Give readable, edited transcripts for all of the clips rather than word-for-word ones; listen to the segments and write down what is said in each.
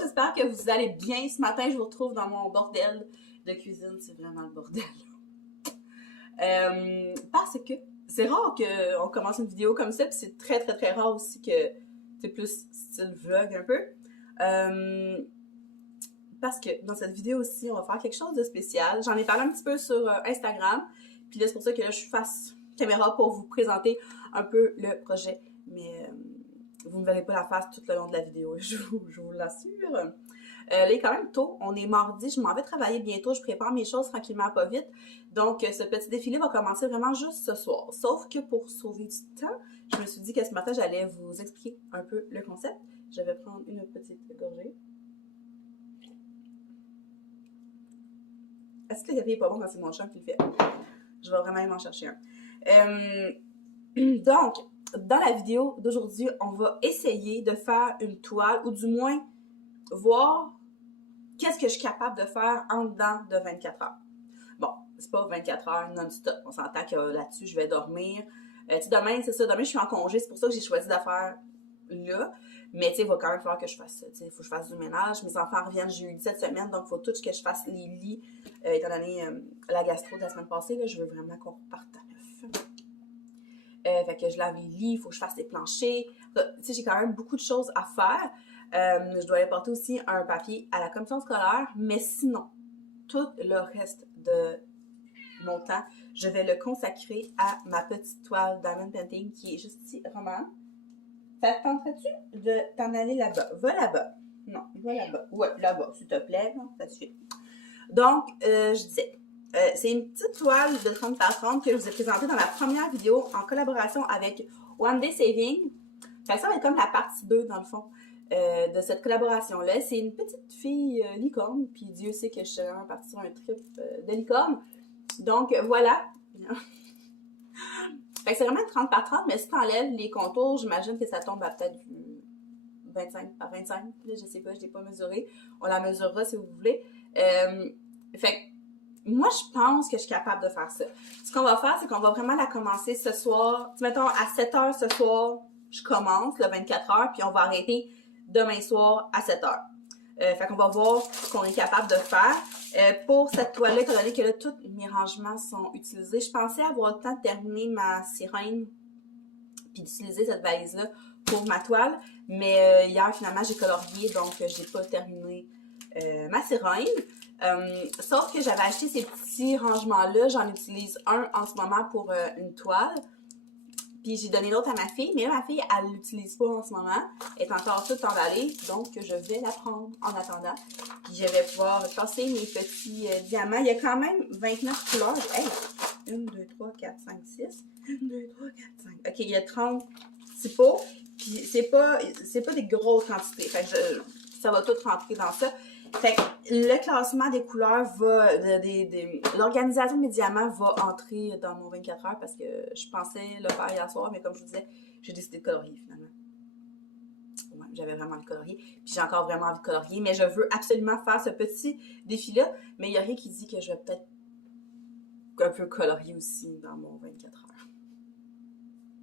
j'espère que vous allez bien. Ce matin, je vous retrouve dans mon bordel de cuisine. C'est vraiment le bordel. Parce que c'est rare qu'on commence une vidéo comme ça, puis c'est très rare aussi que c'est plus style vlog un peu. Parce que dans cette vidéo aussi, on va faire quelque chose de spécial. J'en ai parlé un petit peu sur Instagram, puis là c'est pour ça que là je suis face caméra pour vous présenter un peu le projet. Mais vous ne verrez pas la face tout le long de la vidéo, je vous l'assure. Là, il est quand même tôt, on est mardi, je m'en vais travailler bientôt, je prépare mes choses tranquillement, pas vite. Donc, ce petit défilé va commencer vraiment juste ce soir. Sauf que pour sauver du temps, je me suis dit que ce matin, j'allais vous expliquer un peu le concept. Je vais prendre une petite gorgée. Est-ce que le café n'est pas bon quand c'est mon chum qui le fait? Je vais vraiment aller m'en chercher un. Donc, dans la vidéo d'aujourd'hui, on va essayer de faire une toile, ou du moins, voir qu'est-ce que je suis capable de faire en dedans de 24 heures. Bon, c'est pas 24 heures non-stop. On s'entend que là-dessus, je vais dormir. Demain, c'est ça. Demain, je suis en congé. C'est pour ça que j'ai choisi de faire là. Mais il va quand même falloir que je fasse ça. Il faut que je fasse du ménage. Mes enfants reviennent jeudi cette semaine. Donc, il faut tout que je fasse les lits. Étant donné la gastro de la semaine passée, là, je veux vraiment qu'on reparte à neuf. Fait que je lave les lits. Il faut que je fasse les planchers. J'ai quand même beaucoup de choses à faire. Je dois apporter aussi un papier à la commission scolaire, mais sinon, tout le reste de mon temps, je vais le consacrer à ma petite toile Diamond Painting qui est juste ici, Romane. Ça te tenterait-tu de t'en aller là-bas? Va là-bas. Non, va là-bas. Ouais, là-bas, s'il te plaît. Non, ça suffit. Donc, je disais, c'est une petite toile de 30 par 30 que je vous ai présentée dans la première vidéo en collaboration avec One Day Saving. Ça va être comme la partie 2 dans le fond. De cette collaboration-là. C'est une petite fille licorne, puis Dieu sait que je suis vraiment partie sur un trip de licorne. Donc, voilà. Fait que c'est vraiment 30 par 30, mais si tu enlèves les contours, j'imagine que ça tombe à peut-être 25 par 25. Là, je sais pas, je l'ai pas mesuré. On la mesurera si vous voulez. Fait que moi, je pense que je suis capable de faire ça. Ce qu'on va faire, c'est qu'on va vraiment la commencer ce soir. Mettons, à 7 h ce soir, je commence, le 24 h, puis on va arrêter demain soir à 7 h. Fait qu'on va voir ce qu'on est capable de faire. Pour cette toile-là, étant donné que là, tous mes rangements sont utilisés, je pensais avoir le temps de terminer ma sirène puis d'utiliser cette valise-là pour ma toile. Mais hier, finalement, j'ai colorié, donc j'ai pas terminé ma sirène. Sauf que j'avais acheté ces petits rangements-là. J'en utilise un en ce moment pour une toile. Puis j'ai donné l'autre à ma fille, mais là, ma fille, elle l'utilise pas en ce moment. Elle est encore toute emballée, donc je vais la prendre en attendant. Puis je vais pouvoir passer mes petits diamants. Il y a quand même 29 couleurs. Hey! 1, 2, 3, 4, 5, 6. 1, 2, 3, 4, 5. OK, il y a 30 petits pots. Puis c'est pas des grosses quantités. Fait que ça va tout rentrer dans ça. Fait que le classement des couleurs va, l'organisation de mes diamants va entrer dans mon 24 heures parce que je pensais le faire hier soir, mais comme je vous disais, j'ai décidé de colorier finalement. Ouais, j'avais vraiment envie de colorier, puis j'ai encore vraiment envie de colorier, mais je veux absolument faire ce petit défi-là, mais il n'y a rien qui dit que je vais peut-être un peu colorier aussi dans mon 24 heures.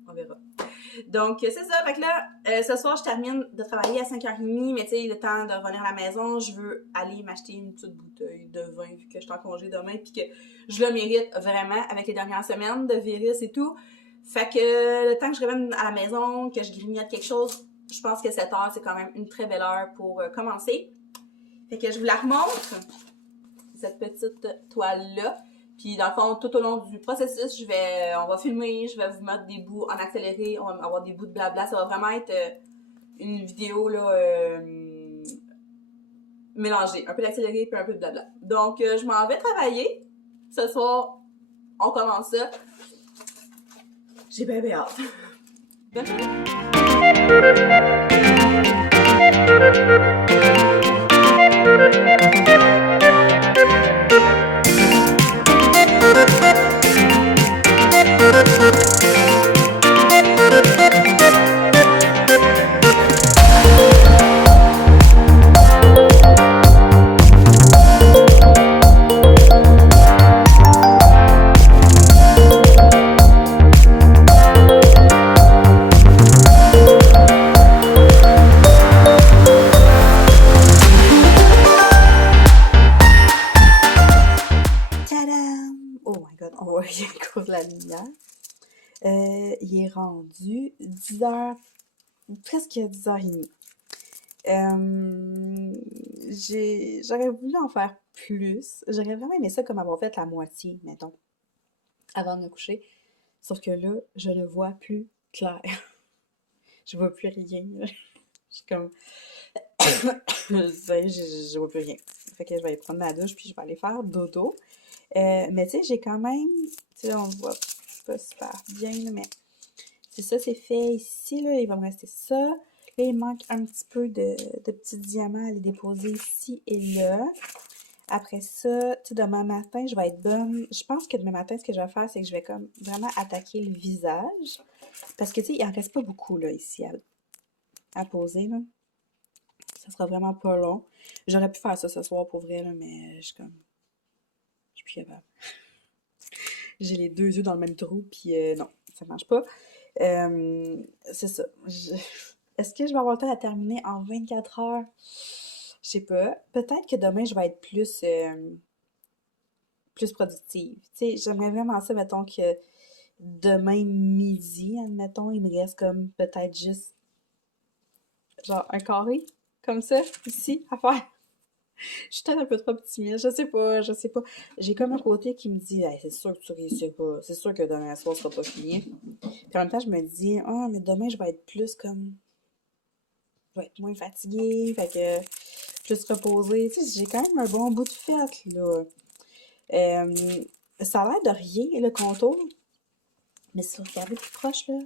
On verra. Donc, c'est ça. Fait que là, ce soir, je termine de travailler à 5h30, mais tu sais, le temps de revenir à la maison, je veux aller m'acheter une petite bouteille de vin, vu que je suis en congé demain, puis que je le mérite vraiment avec les dernières semaines de virus et tout. Fait que le temps que je revienne à la maison, que je grignote quelque chose, je pense que 7 h, c'est quand même une très belle heure pour commencer. Fait que je vous la remontre, cette petite toile-là. Puis dans le fond, tout au long du processus, on va filmer, je vais vous mettre des bouts en accéléré, on va avoir des bouts de blabla. Ça va vraiment être une vidéo là mélangée, un peu d'accéléré puis un peu de blabla. Donc je m'en vais travailler. Ce soir, on commence ça. J'ai bien hâte. Bonne journée! cause de la lumière. Il est rendu 10h, presque 10h30. J'aurais voulu en faire plus. J'aurais vraiment aimé ça comme avoir fait la moitié, mettons, avant de me coucher. Sauf que là, je ne vois plus clair. Je vois plus rien. Je suis comme... je vois plus rien. Fait que je vais aller prendre ma douche puis je vais aller faire dodo. Mais tu sais, j'ai quand même... Tu sais, on voit pas super bien, là, mais c'est ça, c'est fait ici, là. Il va me rester ça. Là, il manque un petit peu de petits diamants à les déposer ici et là. Après ça, tu sais, demain matin, je vais être bonne. Je pense que demain matin, ce que je vais faire, c'est que je vais comme vraiment attaquer le visage. Parce que, tu sais, il en reste pas beaucoup, là, ici, à poser, là. Ça sera vraiment pas long. J'aurais pu faire ça ce soir, pour vrai, là, mais je suis comme... Je suis plus capable. J'ai les deux yeux dans le même trou, puis non, ça marche pas. C'est ça. Est-ce que je vais avoir le temps de terminer en 24 heures? Je sais pas. Peut-être que demain, je vais être plus productive. Tu sais, j'aimerais vraiment ça, mettons que demain midi, admettons, il me reste comme peut-être juste genre un carré, comme ça, ici, à faire. Je suis peut-être un peu trop optimiste, je sais pas. J'ai comme un côté qui me dit, hey, c'est sûr que tu réussis pas, c'est sûr que demain soir, sera pas fini. Puis en même temps, je me dis, ah, mais demain, je vais être plus comme, je vais être moins fatiguée, fait que plus reposée. Tu sais, j'ai quand même un bon bout de fête, là. Ça a l'air de rien, le contour, mais si vous regardez plus proche, là,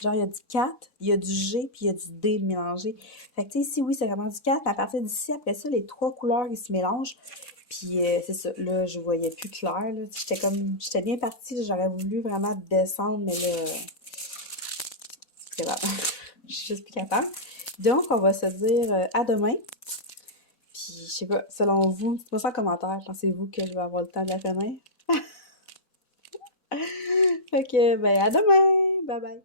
genre, il y a du 4, il y a du G, puis il y a du D mélangé. Fait que, tu sais, ici, oui, c'est vraiment du 4, mais à partir d'ici, après ça, les trois couleurs, ils se mélangent. Puis, c'est ça, là, je voyais plus clair, là. J'étais bien partie, j'aurais voulu vraiment descendre, mais là, c'est grave. Je suis juste plus capable. Donc, on va se dire à demain. Puis, je sais pas, selon vous, dites-moi ça en commentaire. Pensez-vous que je vais avoir le temps de la finir? Fait que, ben, à demain! Bye bye!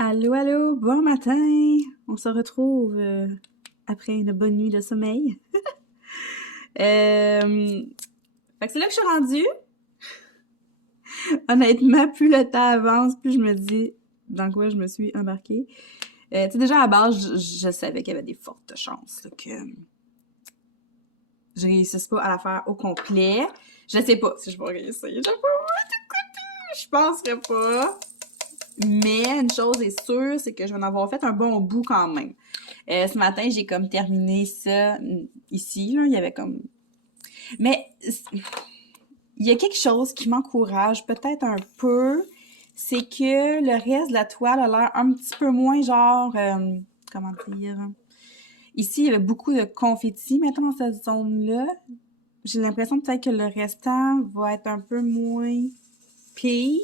Allô, allô, bon matin! On se retrouve après une bonne nuit de sommeil. Fait que c'est là que je suis rendue. Honnêtement, plus le temps avance, plus je me dis dans quoi je me suis embarquée. Tu sais, déjà à la base, je savais qu'il y avait des fortes chances là, que je réussisse pas à la faire au complet. Je sais pas si je vais réussir. Je penserais pas. Mais une chose est sûre, c'est que je vais en avoir fait un bon bout quand même. Ce matin, j'ai comme terminé ça ici, là. Il y avait comme... Mais il y a quelque chose qui m'encourage peut-être un peu, c'est que le reste de la toile a l'air un petit peu moins genre... comment dire? Ici, il y avait beaucoup de confettis, mettons, dans cette zone-là. J'ai l'impression peut-être que le restant va être un peu moins pire.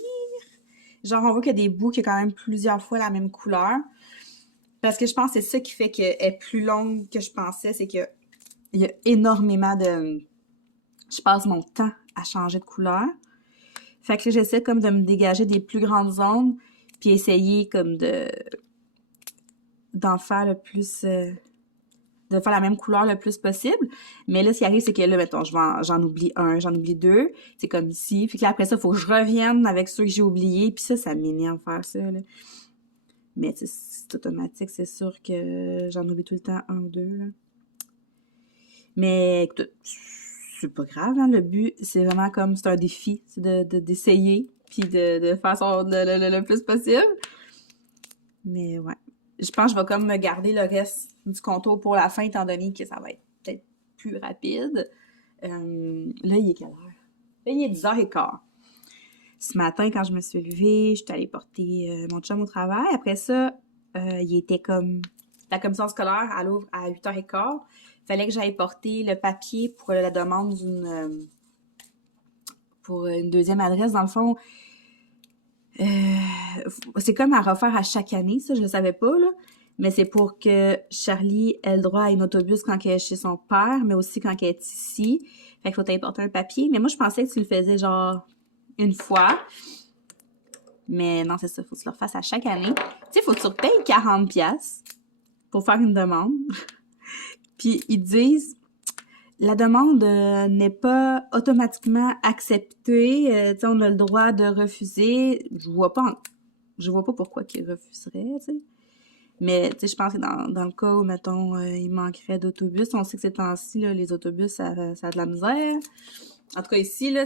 Genre, on voit qu'il y a des bouts qui ont quand même plusieurs fois la même couleur. Parce que je pense que c'est ça qui fait qu'elle est plus longue que je pensais. C'est qu'il y a énormément de... Je passe mon temps à changer de couleur. Fait que là, j'essaie comme de me dégager des plus grandes zones. Puis essayer comme d'en faire le plus... de faire la même couleur le plus possible. Mais là, ce qui arrive, c'est que là, mettons, j'en oublie un, j'en oublie deux. C'est comme ici. Puis que là, après ça, il faut que je revienne avec ceux que j'ai oubliés. Puis ça m'énerve faire ça, là. Mais c'est automatique, c'est sûr que j'en oublie tout le temps un ou deux, là. Mais écoute, c'est pas grave, hein. Le but, c'est vraiment comme, c'est un défi. C'est d'essayer, puis de faire le plus possible. Mais ouais. Je pense que je vais comme me garder le reste du contour pour la fin, étant donné que ça va être peut-être plus rapide. Là, il est quelle heure? Là, il est 10h15. Ce matin, quand je me suis levée, j'étais allée porter mon chum au travail. Après ça, il était comme... La commission scolaire, elle ouvre à 8h15. Il fallait que j'aille porter le papier pour la demande pour une deuxième adresse. Dans le fond, c'est comme à refaire à chaque année, ça, je le savais pas, là. Mais c'est pour que Charlie ait le droit à une autobus quand elle est chez son père, mais aussi quand elle est ici. Fait qu'il faut t'importer un papier. Mais moi, je pensais que tu le faisais genre une fois. Mais non, c'est ça, faut que tu le refasses à chaque année. Tu sais, faut que tu repayes 40$ pour faire une demande. Puis ils disent, la demande n'est pas automatiquement acceptée. Tu sais, on a le droit de refuser. Je vois pas pourquoi qu'ils refuseraient, tu sais. Mais, tu sais, je pense que dans le cas où, mettons, il manquerait d'autobus, on sait que ces temps-ci, là, les autobus, ça a de la misère. En tout cas, ici, là,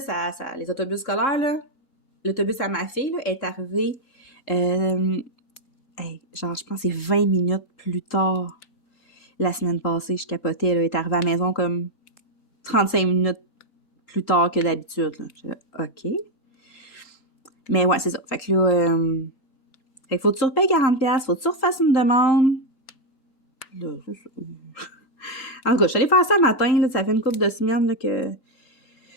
les autobus scolaires, là, l'autobus à ma fille, là, est arrivé, genre, je pense que c'est 20 minutes plus tard la semaine passée. Je capotais, là, elle est arrivée à la maison comme 35 minutes plus tard que d'habitude, là. J'étais là, OK. Mais ouais, c'est ça. Fait que là, fait qu'il faut que tu repayes 40$, faut que tu refasses une demande. Là, c'est ça. En tout cas, je suis allée faire ça le matin, là, ça fait une couple de semaines là, que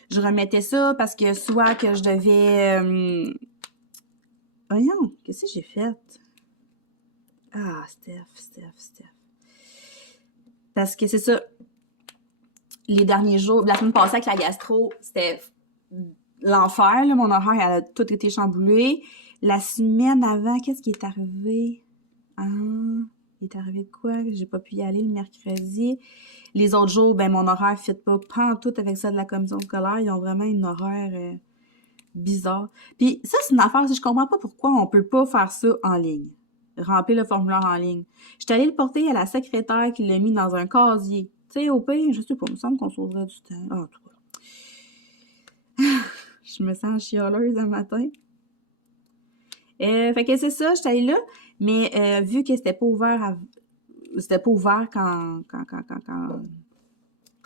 je remettais ça parce que soit que je devais... Voyons, qu'est-ce que j'ai fait? Ah, Steph. Parce que c'est ça, les derniers jours, la semaine passée avec la gastro, c'était l'enfer, là, mon horaire, elle a tout été chamboulé. La semaine avant, qu'est-ce qui est arrivé? Ah, il est arrivé de quoi? J'ai pas pu y aller le mercredi. Les autres jours, ben mon horaire ne fit pas pantoute avec ça de la commission scolaire. Ils ont vraiment une horaire bizarre. Puis ça, c'est une affaire, je comprends pas pourquoi on peut pas faire ça en ligne. Remplir le formulaire en ligne. Je suis allée le porter à la secrétaire qui l'a mis dans un casier. Tu sais, au pire, je sais pas, il me semble qu'on sauverait du temps. Ah, toi. Je me sens chialeuse un matin. Fait que c'est ça, j'étais allée là, mais vu que c'était pas ouvert quand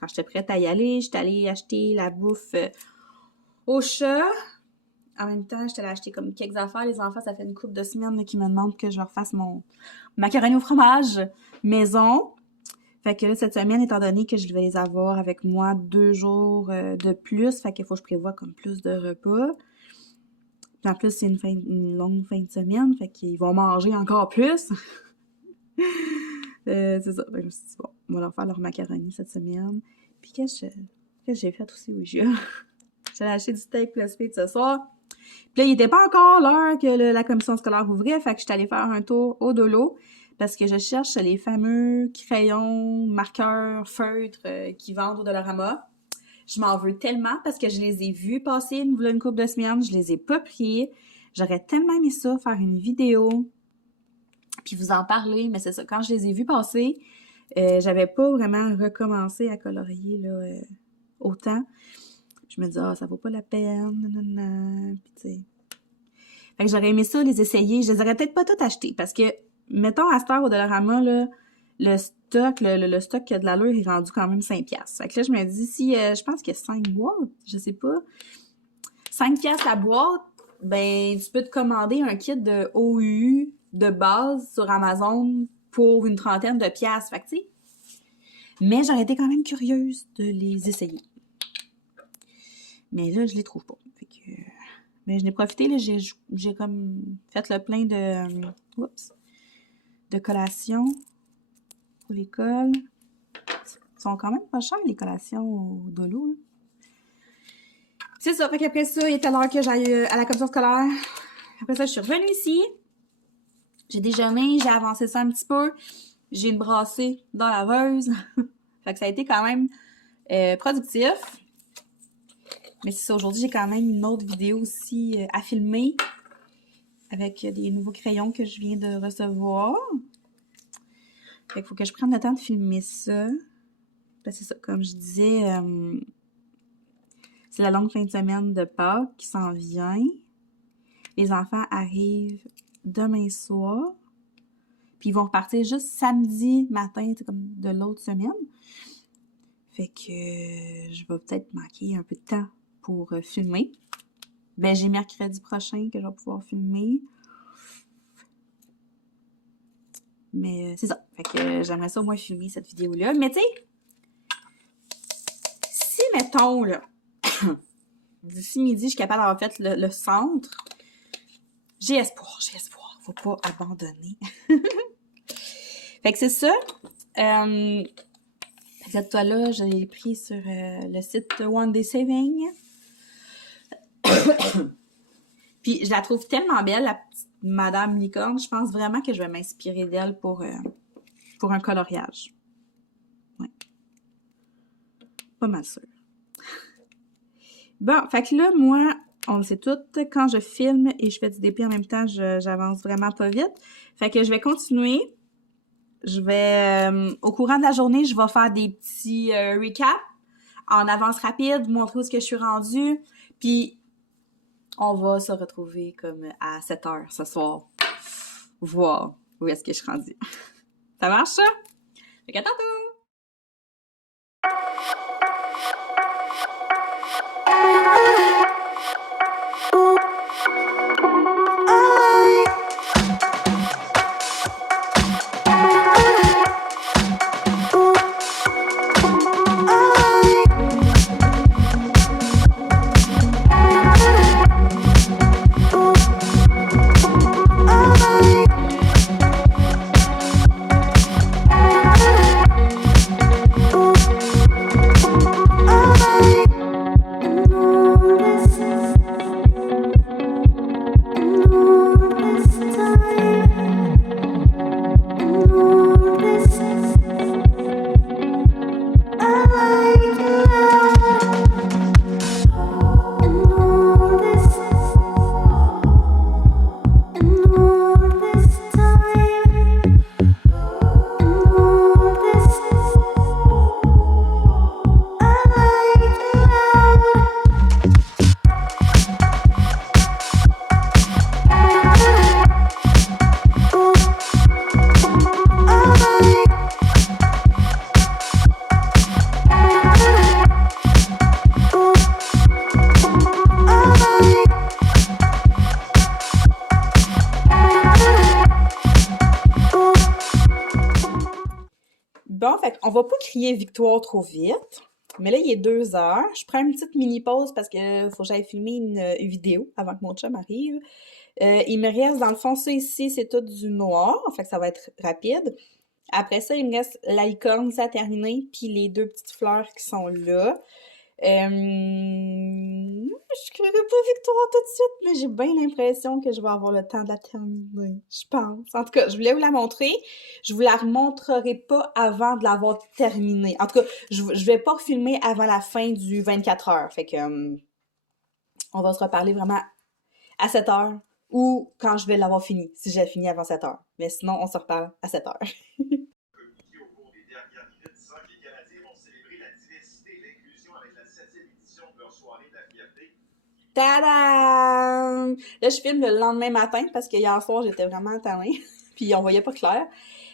j'étais prête à y aller, j'étais allée acheter la bouffe au chat. En même temps, j'étais allée acheter comme quelques affaires. Les enfants, ça fait une couple de semaines là, qu'ils me demandent que je leur fasse mon macaroni au fromage maison. Fait que là, cette semaine, étant donné que je vais les avoir avec moi 2 jours de plus, fait qu'il faut que je prévoie comme plus de repas. Puis en plus, c'est une longue fin de semaine, fait qu'ils vont manger encore plus. C'est ça. Fait que je me suis dit, bon, on va leur faire leur macaroni cette semaine. Puis qu'est-ce que j'ai fait aussi, oui, j'ai acheté du steak plus frites ce soir. Puis là, il était pas encore l'heure que la commission scolaire ouvrait, fait que je suis allée faire un tour au Dolo parce que je cherche les fameux crayons, marqueurs, feutres qui vendent au Dollarama. Je m'en veux tellement parce que je les ai vus passer une couple de semaines, je les ai pas pris. J'aurais tellement aimé ça, faire une vidéo, puis vous en parler, mais c'est ça. Quand je les ai vus passer, j'avais pas vraiment recommencé à colorier là, autant. Je me dis, ça vaut pas la peine, nanana, puis tu sais. Fait que j'aurais aimé ça, les essayer. Je les aurais peut-être pas toutes achetées, parce que, mettons, à cette heure au Dollarama, là, le stock qui a de l'allure est rendu quand même 5$. Fait que là, je me dis, si, je pense qu'il y a 5 boîtes, je sais pas, 5$ la boîte, ben, tu peux te commander un kit de OU de base sur Amazon pour une trentaine de piastres. Fait que, tu sais, mais j'aurais été quand même curieuse de les essayer. Mais là, je les trouve pas. Fait que... Mais je n'ai profité, là, j'ai comme fait le plein de collations pour l'école. Ils sont quand même pas chers, les collations au Dolo. Là. C'est ça, fait qu'après ça, il était l'heure que j'aille à la commission scolaire. Après ça, je suis revenue ici. J'ai déjeuné, j'ai avancé ça un petit peu. J'ai une brassée dans la laveuse. Fait que ça a été quand même productif. Mais c'est ça, aujourd'hui, j'ai quand même une autre vidéo aussi à filmer avec des nouveaux crayons que je viens de recevoir. Fait qu'il faut que je prenne le temps de filmer ça. Parce que c'est ça, comme je disais, c'est la longue fin de semaine de Pâques qui s'en vient. Les enfants arrivent demain soir. Puis ils vont repartir juste samedi matin, comme de l'autre semaine. Fait que je vais peut-être manquer un peu de temps pour filmer. Ben, j'ai mercredi prochain que je vais pouvoir filmer. Mais c'est ça. Fait que j'aimerais ça au moins filmer cette vidéo-là. Mais tu sais, si, mettons, là, d'ici midi, je suis capable d'avoir fait le centre, j'ai espoir. Faut pas abandonner. Fait que c'est ça. Cette toile-là, je l'ai pris sur le site One Day Saving. Puis je la trouve tellement belle, la petite Madame Licorne. Je pense vraiment que je vais m'inspirer d'elle pour un coloriage. Ouais. Pas mal sûre. Bon, fait que là, moi, on le sait tout, quand je filme et je fais du dépli en même temps, j'avance vraiment pas vite. Fait que je vais continuer. Je vais, au courant de la journée, je vais faire des petits recaps en avance rapide, montrer où est-ce que je suis rendue. Puis, on va se retrouver comme à 7 heures ce soir. Voir où est-ce que je suis rendue. Ça marche, ça? Fait qu'à tantôt! Bon, fait qu'on va pas crier victoire trop vite. Mais là, il est 2 heures. Je prends une petite mini-pause parce que faut que j'aille filmer une vidéo avant que mon chum arrive. Il me reste, dans le fond, ça ici, c'est tout du noir. Fait que ça va être rapide. Après ça, il me reste la licorne, ça a terminé, puis les 2 petites fleurs qui sont là. Je crierai pas victoire tout de suite, mais j'ai bien l'impression que je vais avoir le temps de la terminer. Je pense. En tout cas, je voulais vous la montrer. Je vous la remontrerai pas avant de l'avoir terminée. En tout cas, je vais pas filmer avant la fin du 24 heures. Fait que on va se reparler vraiment à 7 heures ou quand je vais l'avoir fini, si j'ai fini avant 7 heures. Mais sinon, on se reparle à 7 heures. Communiqué au cours des dernières minutes disant que les Canadiens vont célébrer la diversité et l'inclusion avec la 7e édition de leur soirée de la fierté. Tadam! Là, je filme le lendemain matin parce que hier soir, j'étais vraiment tannée. Puis on voyait pas clair.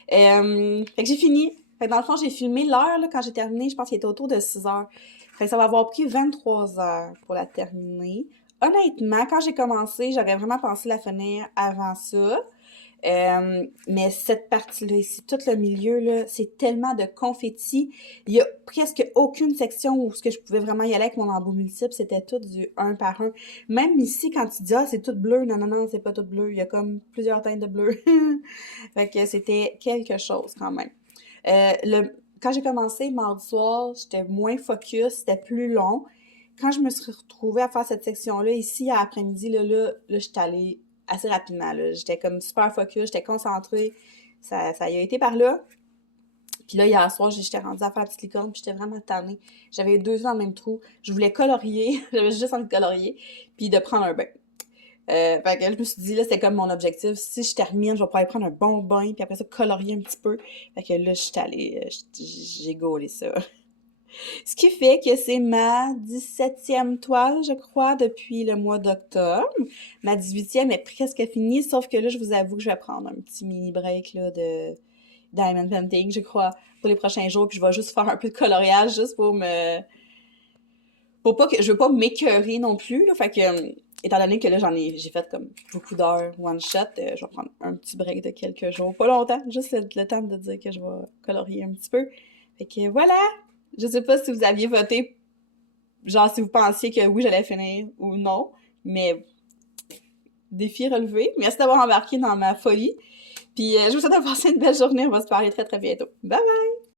Fait que j'ai fini. Fait que dans le fond, j'ai filmé l'heure, là, quand j'ai terminé. Je pense qu'il était autour de 6 heures. Fait que ça va avoir pris 23 heures pour la terminer. Honnêtement, quand j'ai commencé, j'aurais vraiment pensé la finir avant ça. Mais cette partie-là ici, tout le milieu, là, c'est tellement de confettis. Il y a presque aucune section où ce que je pouvais vraiment y aller avec mon embout multiple. C'était tout du 1 par 1. Même ici, quand tu dis, ah, c'est tout bleu. Non, non, non, c'est pas tout bleu. Il y a comme plusieurs teintes de bleu. Fait que c'était quelque chose quand même. Quand j'ai commencé mardi soir, j'étais moins focus, c'était plus long. Quand je me suis retrouvée à faire cette section-là, ici, à l'après-midi, là, j'étais allée assez rapidement, là. J'étais comme super focus, j'étais concentrée. Ça y a été par là. Puis là, hier soir, j'étais rendue à faire la petite licorne, puis j'étais vraiment tannée. J'avais 2 yeux dans le même trou. Je voulais colorier. J'avais juste envie de colorier, puis de prendre un bain. Fait que je me suis dit, là, c'était comme mon objectif. Si je termine, je vais pouvoir prendre un bon bain, puis après ça, colorier un petit peu. Fait que là, j'étais allée, j'ai gaulé ça. Ce qui fait que c'est ma 17e toile, je crois, depuis le mois d'octobre. Ma 18e est presque finie, sauf que là, je vous avoue que je vais prendre un petit mini break là, de Diamond Painting, je crois, pour les prochains jours. Puis je vais juste faire un peu de coloriage, juste pour pas que je veux pas m'écœurer non plus. Là. Fait que, étant donné que là, j'ai fait comme beaucoup d'heures one shot, je vais prendre un petit break de quelques jours. Pas longtemps, juste le temps de dire que je vais colorier un petit peu. Fait que voilà! Je sais pas si vous aviez voté, genre si vous pensiez que oui, j'allais finir ou non, mais défi relevé. Merci d'avoir embarqué dans ma folie. Puis je vous souhaite de passer une belle journée. On va se parler très très bientôt. Bye bye!